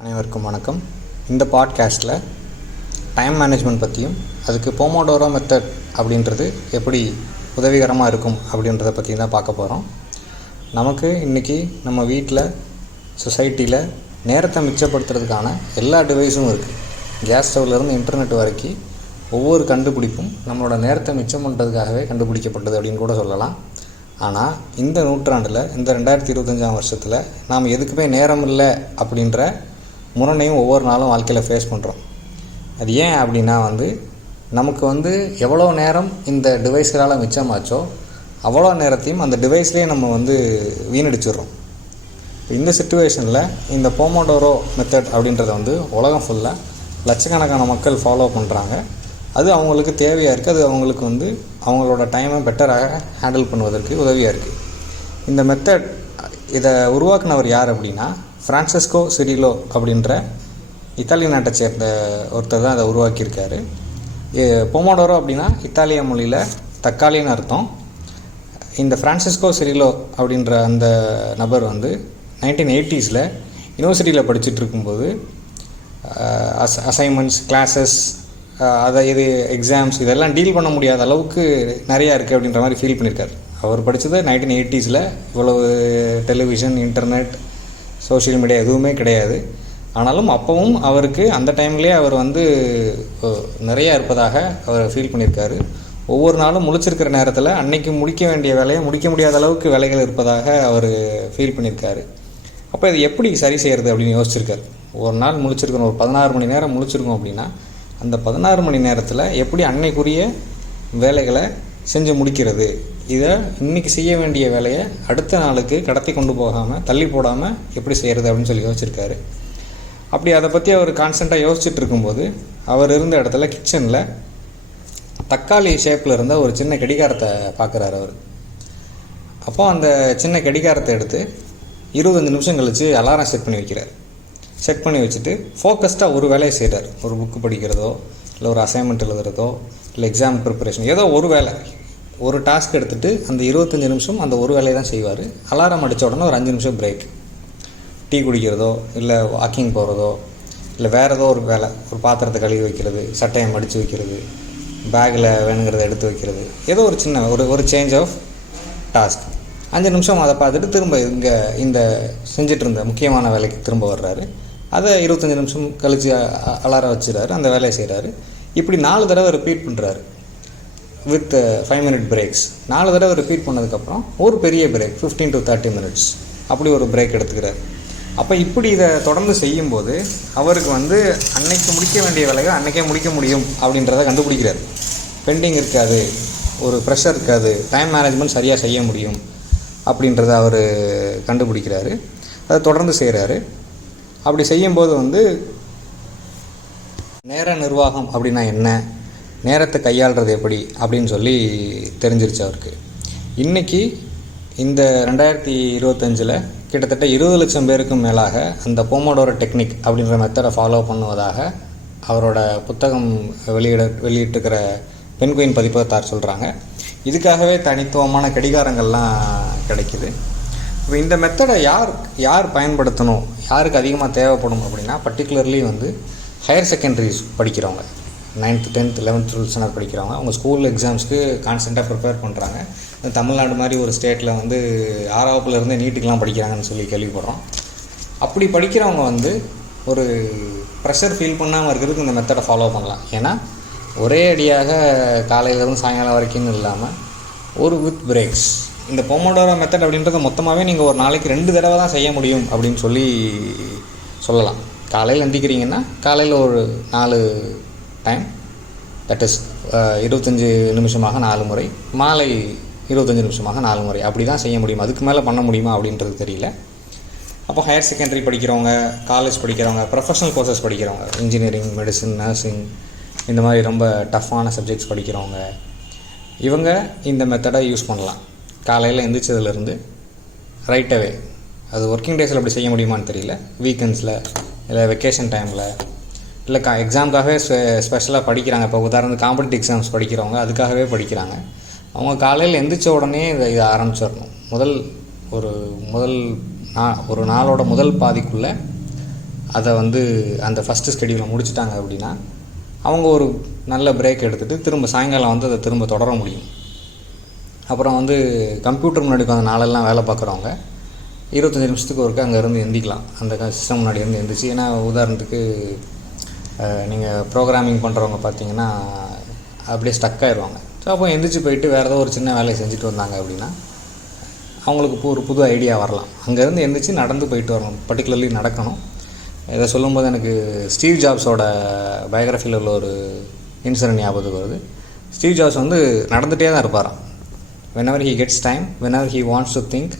அனைவருக்கும் வணக்கம். இந்த பாட்காஸ்ட்டில் டைம் மேனேஜ்மெண்ட் பற்றியும் அதுக்கு போமோடோரோ மெத்தட் அப்படின்றது எப்படி உதவிகரமாக இருக்கும் அப்படின்றத பற்றி தான் பார்க்க போகிறோம். நமக்கு இன்றைக்கி நம்ம வீட்டில் சொசைட்டியில் நேரத்தை மிச்சப்படுத்துறதுக்கான எல்லா டிவைஸும் இருக்குது. கேஸ் ஸ்டவ்லேருந்து இன்டர்நெட் வரைக்கும் ஒவ்வொரு கண்டுபிடிப்பும் நம்மளோட நேரத்தை மிச்சம் பண்ணுறதுக்காகவே கண்டுபிடிக்கப்பட்டது அப்படின்னு கூட சொல்லலாம். ஆனால் இந்த நூற்றாண்டில், இந்த 2025ஆம் வருஷத்தில் நாம் எதுக்குமே நேரம் இல்லை அப்படின்ற முரணையும் ஒவ்வொரு நாளும் வாழ்க்கையில் ஃபேஸ் பண்ணுறோம். அது ஏன் அப்படின்னா நமக்கு எவ்வளோ நேரம் இந்த டிவைஸ்களால் மிச்சமாச்சோ அவ்வளோ நேரத்தையும் அந்த டிவைஸ்லேயே நம்ம வீணடிச்சிடுறோம். இப்போ இந்த சிச்சுவேஷனில் இந்த போமோடோரோ மெத்தட் அப்படின்றத உலகம் ஃபுல்லாக லட்சக்கணக்கான மக்கள் ஃபாலோ பண்ணுறாங்க. அது அவங்களுக்கு தேவையாக இருக்குது. அது அவங்களுக்கு அவங்களோட டைமை பெட்டராக ஹேண்டில் பண்ணுவதற்கு உதவியாக இருக்குது. இந்த மெத்தட் இதை உருவாக்குனவர் யார் அப்படின்னா ஃப்ரான்சிஸ்கோ சிரிலோ அப்படின்ற இத்தாலிய நாட்டை சேர்ந்த ஒருத்தர் தான் அதை உருவாக்கியிருக்காரு. போமோடோரோ அப்படின்னா இத்தாலிய மொழியில் தக்காளின்னு அர்த்தம். இந்த ஃப்ரான்சிஸ்கோ சிரிலோ அப்படின்ற அந்த நபர் 1980s யூனிவர்சிட்டியில் படிச்சுட்டு இருக்கும்போது அசைன்மெண்ட்ஸ், கிளாஸஸ், இது எக்ஸாம்ஸ் இதெல்லாம் டீல் பண்ண முடியாத அளவுக்கு நிறையா இருக்குது அப்படின்ற மாதிரி ஃபீல் பண்ணியிருக்காரு. அவர் படித்தது 1980s. இவ்வளவு டெலிவிஷன், இன்டர்நெட், சோஷியல் மீடியா எதுவுமே கிடையாது. ஆனாலும் அப்பவும் அவருக்கு அந்த டைம்லேயே அவர் நிறையா இருப்பதாக அவர் ஃபீல் பண்ணியிருக்காரு. ஒவ்வொரு நாளும் முழிச்சிருக்கிற நேரத்தில் அன்னைக்கு முடிக்க வேண்டிய வேலையை முடிக்க முடியாத அளவுக்கு வேலைகள் இருப்பதாக அவர் ஃபீல் பண்ணியிருக்காரு. அப்போ இது எப்படி சரி செய்கிறது அப்படின்னு யோசிச்சிருக்காரு. ஒரு நாள் முழிச்சிருக்கணும், ஒரு 16 மணி நேரம் முழிச்சிருக்கோம் அப்படின்னா அந்த 16 மணி நேரத்தில் எப்படி அன்னைக்குரிய வேலைகளை செஞ்சு முடிக்கிறது, இதை இன்றைக்கி செய்ய வேண்டிய வேலையை அடுத்த நாளுக்கு கடத்தி கொண்டு போகாமல், தள்ளி போடாமல் எப்படி செய்கிறது அப்படின்னு சொல்லி யோசிச்சிருக்காரு. அப்படி அதை பற்றி அவர் கான்ஸ்டண்ட்டாக யோசிச்சுட்டு இருக்கும்போது அவர் இருந்த இடத்துல கிச்சனில் தக்காளி ஷேப்பில் இருந்த ஒரு சின்ன கடிகாரத்தை பார்க்குறாரு அவர். அப்போ அந்த சின்ன கடிகாரத்தை எடுத்து 25 நிமிஷம் கழித்து அலாரம் செட் பண்ணி வைக்கிறார். செட் பண்ணி வச்சுட்டு ஃபோக்கஸ்டாக ஒரு வேலையை செய்கிறார். ஒரு புக்கு படிக்கிறதோ, இல்லை ஒரு அசைன்மெண்ட் எழுதுறதோ, இல்லை எக்ஸாம் ப்ரிப்பரேஷன், ஏதோ ஒரு வேலை, ஒரு டாஸ்க் எடுத்துகிட்டு அந்த 25 நிமிஷம் அந்த ஒரு வேலையை தான் செய்வார். அலாரம் அடித்த உடனே ஒரு 5 நிமிஷம் பிரேக், டீ குடிக்கிறதோ, இல்லை வாக்கிங் போகிறதோ, இல்லை வேறு ஏதோ ஒரு வேலை, ஒரு பாத்திரத்தை கழுவி வைக்கிறது, சட்டையை மடித்து வைக்கிறது, பேக்கில் வேணுங்கிறத எடுத்து வைக்கிறது, ஏதோ ஒரு சின்ன ஒரு சேஞ்ச் ஆஃப் டாஸ்க். 5 நிமிஷம் அதை பார்த்துட்டு திரும்ப இந்த செஞ்சிட்டு இருந்த முக்கியமான வேலைக்கு திரும்ப வர்றாரு. அதை 25 நிமிஷம் கழித்து அலாரம் வச்சுறாரு, அந்த வேலையை செய்கிறாரு. இப்படி 4 தடவை ரிப்பீட் பண்ணுறாரு வித் 5 minute பிரேக்ஸ். 4 தடவை ரிப்பீட் பண்ணதுக்கப்புறம் ஒரு பெரிய பிரேக் 15 to 30 minutes அப்படி ஒரு பிரேக் எடுத்துக்கிறார். அப்போ இப்படி இதை தொடர்ந்து செய்யும்போது அவருக்கு அன்னைக்கு முடிக்க வேண்டிய வேலைகள் அன்றைக்கே முடிக்க முடியும் அப்படின்றத கண்டுபிடிக்கிறார். பெண்டிங் இருக்காது, ஒரு ப்ரெஷர் இருக்காது, டைம் மேனேஜ்மெண்ட் சரியாக செய்ய முடியும் அப்படின்றத அவர் கண்டுபிடிக்கிறாரு. அதை தொடர்ந்து செய்கிறாரு. அப்படி செய்யும்போது நேர நிர்வாகம் அப்படின்னா என்ன, நேரத்தை கையாளுறது எப்படி அப்படின்னு சொல்லி தெரிஞ்சிருச்சு அவருக்கு. இன்றைக்கி இந்த 2025 கிட்டத்தட்ட 20 லட்சம் பேருக்கும் மேலாக அந்த போமோடோரோ டெக்னிக் அப்படின்ற மெத்தடை ஃபாலோ பண்ணுவதாக அவரோட புத்தகம் வெளியிட்டிருக்கிற பென்குயின் பதிப்பகத்தார் சொல்கிறாங்க. இதுக்காகவே தனித்துவமான கடிகாரங்கள்லாம் கிடைக்கிது. இப்போ இந்த மெத்தடை யார் பயன்படுத்தணும், யாருக்கு அதிகமாக தேவைப்படும் அப்படின்னா பர்டிகுலர்லி ஹையர் செகண்டரிஸ் படிக்கிறவங்க, 9th 10th 11th 12th standard படிக்கிறவங்க, அவங்க ஸ்கூல் எக்ஸாம்ஸ்க்கு கான்ஸ்டண்ட்டாக ப்ரிப்பேர் பண்ணுறாங்க. தமிழ்நாடு மாதிரி ஒரு ஸ்டேட்டில் 6ஆம் வகுப்புலேருந்தே நீட்டுக்கெலாம் படிக்கிறாங்கன்னு சொல்லி கேள்விப்படுறோம். அப்படி படிக்கிறவங்க ஒரு ப்ரெஷர் ஃபீல் பண்ணாமல் இருக்கிறதுக்கு இந்த மெத்தடை ஃபாலோ பண்ணலாம். ஏன்னா ஒரே அடியாக காலையிலேருந்து சாயங்காலம் வரைக்கும் இல்லாமல் ஒரு வித் பிரேக்ஸ். இந்த போமோடோரோ மெத்தட் அப்படின்றத மொத்தமாகவே நீங்கள் ஒரு நாளைக்கு 2 தடவை தான் செய்ய முடியும் அப்படின்னு சொல்லலாம். காலையில் எந்திக்கிறீங்கன்னா காலையில் ஒரு 4 டைம், தட் இஸ் 25 நிமிஷமாக 4 முறை, மாலை 25 நிமிஷமாக 4 முறை, அப்படி தான் செய்ய முடியும். அதுக்கு மேலே பண்ண முடியுமா அப்படின்றது தெரியல. அப்போ ஹையர் செகண்டரி படிக்கிறவங்க, காலேஜ் படிக்கிறவங்க, ப்ரொஃபஷனல் கோர்சஸ் படிக்கிறவங்க, இன்ஜினியரிங், மெடிசன், நர்சிங், இந்த மாதிரி ரொம்ப டஃப்பான சப்ஜெக்ட்ஸ் படிக்கிறவங்க, இவங்க இந்த மெத்தடை யூஸ் பண்ணலாம். காலையில் எந்திரிச்சதுலேருந்து ரைட்டாகவே, அது ஒர்க்கிங் டேஸில் அப்படி செய்ய முடியுமான்னு தெரியல, வீக்கெண்ட்ஸில் இல்லை வெக்கேஷன் டைமில், இல்லை எக்ஸாமுக்காகவே ஸ்பெஷலாக படிக்கிறாங்க. இப்போ உதாரணத்துக்கு காம்படிட்டிவ் எக்ஸாம்ஸ் படிக்கிறவங்க அதுக்காகவே படிக்கிறாங்க. அவங்க காலையில் எந்திரிச்ச உடனே இதை ஆரம்பிச்சிடணும். ஒரு நாளோட முதல் பாதிக்குள்ளே அதை வந்து அந்த ஃபஸ்ட்டு ஸ்கெடியூலை முடிச்சிட்டாங்க அப்படின்னா அவங்க ஒரு நல்ல பிரேக் எடுத்துகிட்டு திரும்ப சாயங்காலம் வந்து அதை திரும்ப தொடர முடியும். அப்புறம் வந்து கம்ப்யூட்டர் முன்னாடி உட்காந்து நாளெல்லாம் வேலை பார்க்குறவங்க 25 நிமிஷத்துக்கு ஒருக்க அங்கேருந்து எந்திக்கலாம், அந்த சிஸ்டம் முன்னாடி இருந்து எந்திரிச்சு. ஏன்னா உதாரணத்துக்கு நீங்கள் ப்ரோக்ராமிங் பண்ணுறவங்க பார்த்தீங்கன்னா அப்படியே ஸ்டக் ஆயிடுவாங்க. ஸோ அப்போ எந்திரிச்சு போயிட்டு வேறு ஏதோ ஒரு சின்ன வேலையை செஞ்சுட்டு வந்தாங்க அப்படின்னா அவங்களுக்கு ஒரு புது ஐடியா வரலாம். அங்கேருந்து எந்திரிச்சு நடந்து போயிட்டு வரணும், பர்டிகுலர்லி நடக்கணும். இதை சொல்லும்போது எனக்கு ஸ்டீவ் ஜாப்ஸோட பயோகிராஃபியில் உள்ள ஒரு இன்சிடென்ட் ஞாபகத்துக்கு வருது. ஸ்டீவ் ஜாப்ஸ் வந்து நடந்துகிட்டே தான் இருப்பாராம். whenever he gets time, whenever he wants to think,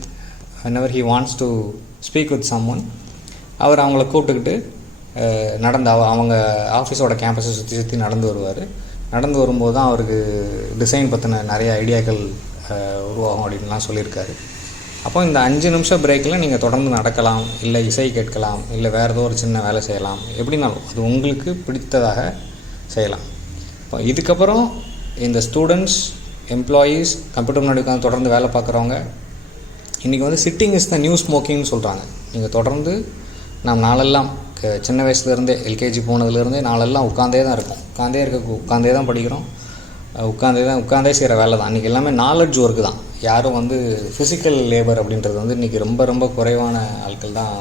whenever he wants to speak with someone, அவர் அவங்கள கூப்பிட்டுக்கிட்டு நடந்து அவங்க ஆஃபீஸோட கேம்பஸை சுற்றி நடந்து வருவார். நடந்து வரும்போது தான் அவருக்கு டிசைன் பற்றின நிறைய ஐடியாக்கள் உருவாகும் அப்படின்லாம் சொல்லியிருக்காரு. அப்போ இந்த 5 நிமிஷம் பிரேக்கில் நீங்கள் தொடர்ந்து நடக்கலாம், இல்லை இசை கேட்கலாம், இல்லை வேறு ஏதோ ஒரு சின்ன வேலை செய்யலாம். எப்படின்னாலும் அது உங்களுக்கு பிடித்ததாக செய்யலாம். இப்போ இதுக்கப்புறம் இந்த ஸ்டூடெண்ட்ஸ், எம்ப்ளாயீஸ், கம்ப்யூட்டர் முன்னாடி உட்காந்து தொடர்ந்து வேலை பார்க்குறவங்க, இன்றைக்கி வந்து சிட்டிங் இஸ் த நியூ ஸ்மோக்கிங்னு சொல்கிறாங்க. நீங்கள் தொடர்ந்து நாம் நாளெல்லாம் சின்ன வயசுலேருந்தே எல்கேஜி போனதுலேருந்தே நாளெல்லாம் உட்காந்தே தான் இருக்கும், உட்காந்தே தான் படிக்கிறோம், உட்காந்தே செய்கிற வேலை தான். இன்றைக்கி எல்லாமே நாலெட்ஜ் ஒர்க்கு தான். யாரும் வந்து ஃபிசிக்கல் லேபர் அப்படின்றது வந்து இன்றைக்கி ரொம்ப ரொம்ப குறைவான ஆட்கள் தான்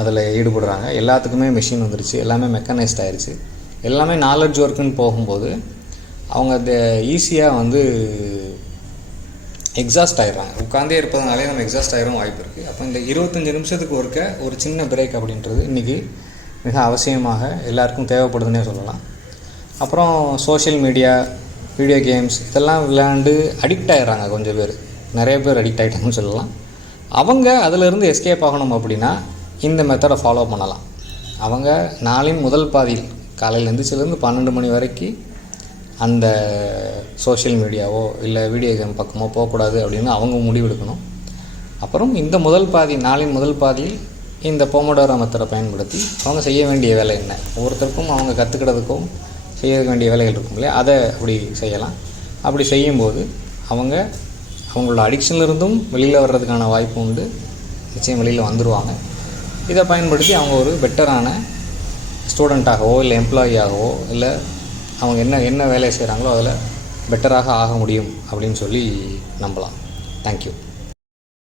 அதில் ஈடுபடுறாங்க. எல்லாத்துக்குமே மிஷின் வந்துருச்சு, எல்லாமே மெக்கனைஸ்ட் ஆயிடுச்சு. எல்லாமே நாலெட்ஜ் ஒர்க்குன்னு போகும்போது அவங்க அதை ஈஸியாக வந்து எக்ஸாஸ்ட் ஆகிடுறாங்க. உட்காந்தே இருப்பதனாலே நம்ம எக்ஸாஸ்ட் ஆகிடும் வாய்ப்பு இருக்குது. அப்போ இந்த 25 நிமிஷத்துக்கு ஒருக்க ஒரு சின்ன பிரேக் அப்படின்றது இன்றைக்கி மிக அவசியமாக எல்லாருக்கும் தேவைப்படுதுன்னே சொல்லலாம். அப்புறம் சோஷியல் மீடியா, வீடியோ கேம்ஸ் இதெல்லாம் விளையாண்டு அடிக்ட் ஆகிடுறாங்க. கொஞ்சம் பேர், நிறைய பேர் அடிக்ட் ஆகிட்டாங்கன்னு சொல்லலாம். அவங்க அதிலிருந்து எஸ்கேப் ஆகணும் அப்படின்னா இந்த மெத்தடை ஃபாலோ பண்ணலாம். அவங்க நாளின் முதல் பாதியில் காலையில் எழுந்திரிச்சிலேருந்து 12 மணி வரைக்கும் அந்த சோஷியல் மீடியாவோ இல்லை வீடியோ கேம் பக்கமோ போகக்கூடாது அப்படின்னு அவங்க முடிவெடுக்கணும். அப்புறம் இந்த நாளின் முதல் பாதியில் இந்த போமோடோரோ மெத்தடை பயன்படுத்தி அவங்க செய்ய வேண்டிய வேலை என்ன, ஒவ்வொருத்தருக்கும் அவங்க கற்றுக்கிறதுக்கும் செய்ய வேண்டிய வேலைகள் இருக்கும் இல்லையா, அதை அப்படி செய்யலாம். அப்படி செய்யும்போது அவங்களோட அடிக்ஷன்லேருந்தும் வெளியில் வர்றதுக்கான வாய்ப்பு உண்டு. நிச்சயம் வெளியில் வந்துடுவாங்க. இதை பயன்படுத்தி அவங்க ஒரு பெட்டரான ஸ்டூடெண்ட்டாகவோ இல்லை எம்ப்ளாயியாகவோ இல்லை அவங்க என்ன வேலையை செய்கிறாங்களோ அதில் பெட்டராக ஆக முடியும் அப்படின்னு சொல்லி நம்பலாம். தேங்க்யூ.